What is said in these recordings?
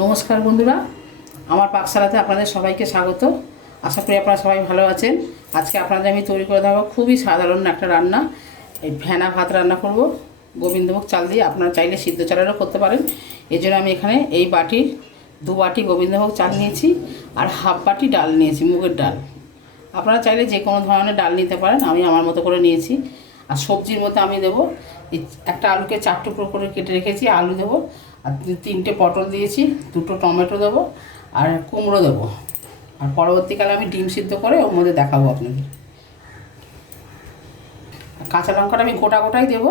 নমস্কার বন্ধুরা, আমার পাকশালাতে আপনাদের সবাইকে স্বাগত। আশা করি আপনারা সবাই ভালো আছেন। আজকে আপনাদের আমি তৈরি করে দেবো খুবই সাধারণ একটা রান্না। এই ফেনা ভাত রান্না করব গোবিন্দভোগ চাল দিয়ে। আপনারা চাইলে সিদ্ধ চালেরও করতে পারেন। এই জন্য আমি এখানে এই বাটির 2 বাটি গোবিন্দভোগ চাল নিয়েছি আর হাফ বাটি ডাল নিয়েছি, মুগের ডাল। আপনারা চাইলে যে কোনো ধরনের ডাল নিতে পারেন, আমি আমার মতো করে নিয়েছি। আর সবজির মধ্যে আমি দেবো একটা আলুকে 4 টুকরো করে কেটে রেখেছি, আলু দেবো। আর 3টে পটল দিয়েছি, 2টো টমেটো দেবো আর কুমড়ো দেবো। আর পরবর্তীকালে আমি ডিম সিদ্ধ করে ওর মধ্যে দেখাবো আপনাদের। কাঁচা লঙ্কাটা আমি গোটা গোটাই দেবো,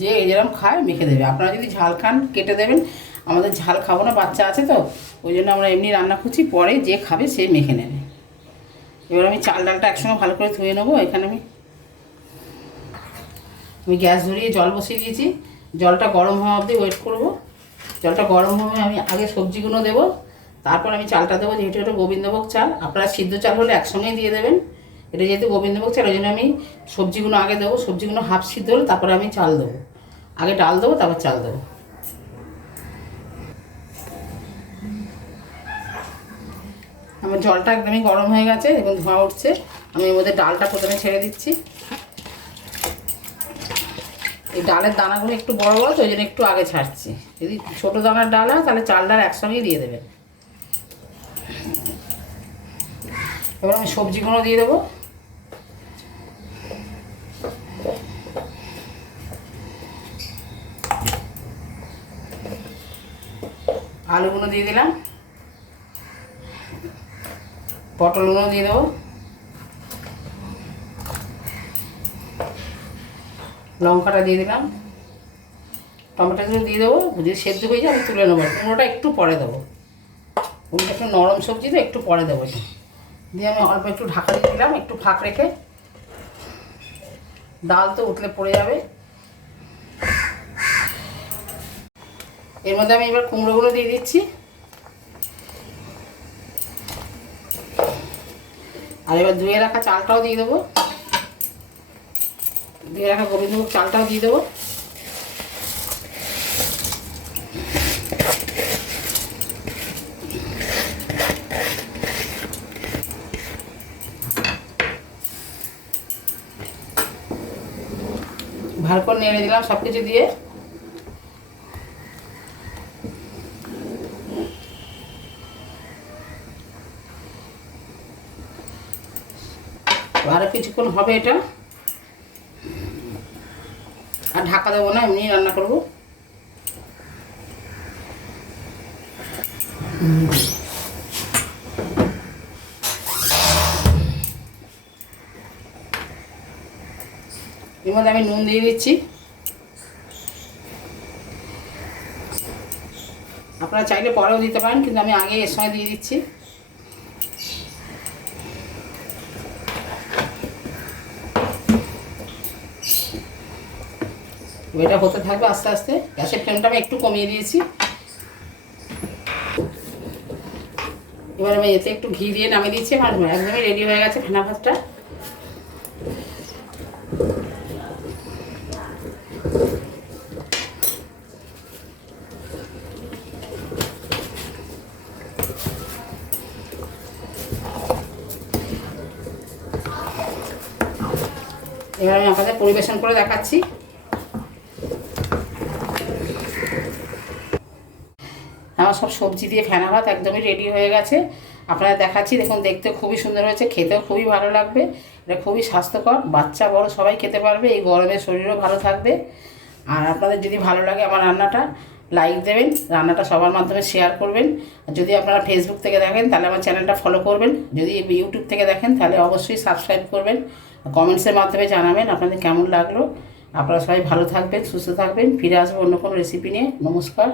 যে যেরকম খায় মেখে দেবে। আপনারা যদি ঝাল খান কেটে দেবেন, আমাদের ঝাল খাবো না, বাচ্চা আছে তো, ওই জন্য আমরা এমনি রান্না করছি, পরে যে খাবে সে মেখে নেবে। এবার আমি চাল ডালটা একসঙ্গে ভালো করে ধুয়ে নেবো। এখানে আমি গ্যাস ধরিয়ে জল বসিয়ে দিয়েছি। জলটা গরম হওয়া অবধি ওয়েট করবো। জলটা গরম হবে, আমি আগে সবজিগুলো দেবো, তারপর আমি চালটা দেবো। যেহেতু এটা গোবিন্দভোগ চাল, আপনারা সিদ্ধ চাল হলে একসঙ্গেই দিয়ে দেবেন। এটা যেহেতু গোবিন্দভোগ চাল, ওই জন্য আমি সবজিগুলো আগে দেবো। সবজিগুলো হাফ সিদ্ধ হলে তারপরে আমি চাল দেবো। আগে ডাল দেবো, তারপর চাল দেবো। আমার জলটা একদমই গরম হয়ে গেছে এবং ধোঁয়া উঠছে। আমি এর মধ্যে ডালটা প্রথমে ছেড়ে দিচ্ছি। এই ডালের দানাগুলো একটু বড় বড় তো, ওই জন্য একটু আগে ছাড়ছি। যদি ছোটো দানার ডাল হয় তাহলে চাল ডাল একসঙ্গেই দিয়ে দেবেন। এবার আমি সবজিগুলো দিয়ে দেবো। আলুগুলো দিয়ে দিলাম, পটলগুলো দিয়ে দেবো, লঙ্কাটা দিয়ে দিলাম, টমেটোগুলো দিয়ে দেবো। যদি সেদ্ধ হয়ে যায় আমি তুলে নেবো। কুমড়োটা একটু পরে দেবো, কুমড়োটা একটু নরম সবজি তো, একটু পরে দেবো। দিয়ে আমি অল্প একটু ঢাকা দিয়ে দিলাম, একটু ফাঁক রেখে। ডাল তো উঠলে পড়ে যাবে। এর মধ্যে আমি এবার কুমড়োগুলো দিয়ে দিচ্ছি, আর এবার ধুয়ে রাখা চালটাও দিয়ে দেবো। ধুয়ে রাখা গোবিন্দভোগ চালটাও দিয়ে দেবো। ভালো করে নেড়ে দিলাম সব কিছু দিয়ে। আরও কিছুক্ষণ হবে এটা, আর ঢাকা দেবো না, এমনি রান্না করবো। এর মধ্যে আমি নুন দিয়ে দিচ্ছি। আপনারা চাইলে পরেও দিতে পারেন, কিন্তু আমি আগে এর সময় দিয়ে দিচ্ছি। এটা হতে থাকবে আস্তে আস্তে। গ্যাসের ফ্লেমটা আমি একটু কমিয়ে দিয়েছি। এবার আমি এতে একটু ঘি দিয়ে নামিয়ে দিচ্ছি। আমার একদমই রেডি হয়ে গেছে ফেনা ভাতটা। এবার আমি আপনাদের পরিবেশন করে দেখাচ্ছি। আমার সব সবজি দিয়ে ফেনা ভাত একদমই রেডি হয়ে গেছে। আপনারা দেখাচ্ছি, দেখুন, দেখতে খুবই সুন্দর হয়েছে, খেতেও খুবই ভালো লাগবে। এটা খুবই স্বাস্থ্যকর, বাচ্চা বড় সবাই খেতে পারবে। এই গরমে শরীরও ভালো থাকবে। আর আপনাদের যদি ভালো লাগে আমার রান্নাটা, লাইক দেবেন, রান্নাটা সবার মাধ্যমে শেয়ার করবেন। আর যদি আপনারা ফেসবুক থেকে দেখেন তাহলে আমার চ্যানেলটা ফলো করবেন। যদি ইউটিউব থেকে দেখেন তাহলে অবশ্যই সাবস্ক্রাইব করবেন। কমেন্টসের মাধ্যমে জানাবেন আপনাদের কেমন লাগলো। আপনারা সবাই ভালো থাকবেন, সুস্থ থাকবেন। ফিরে আসবো অন্য কোনো রেসিপি নিয়ে। নমস্কার।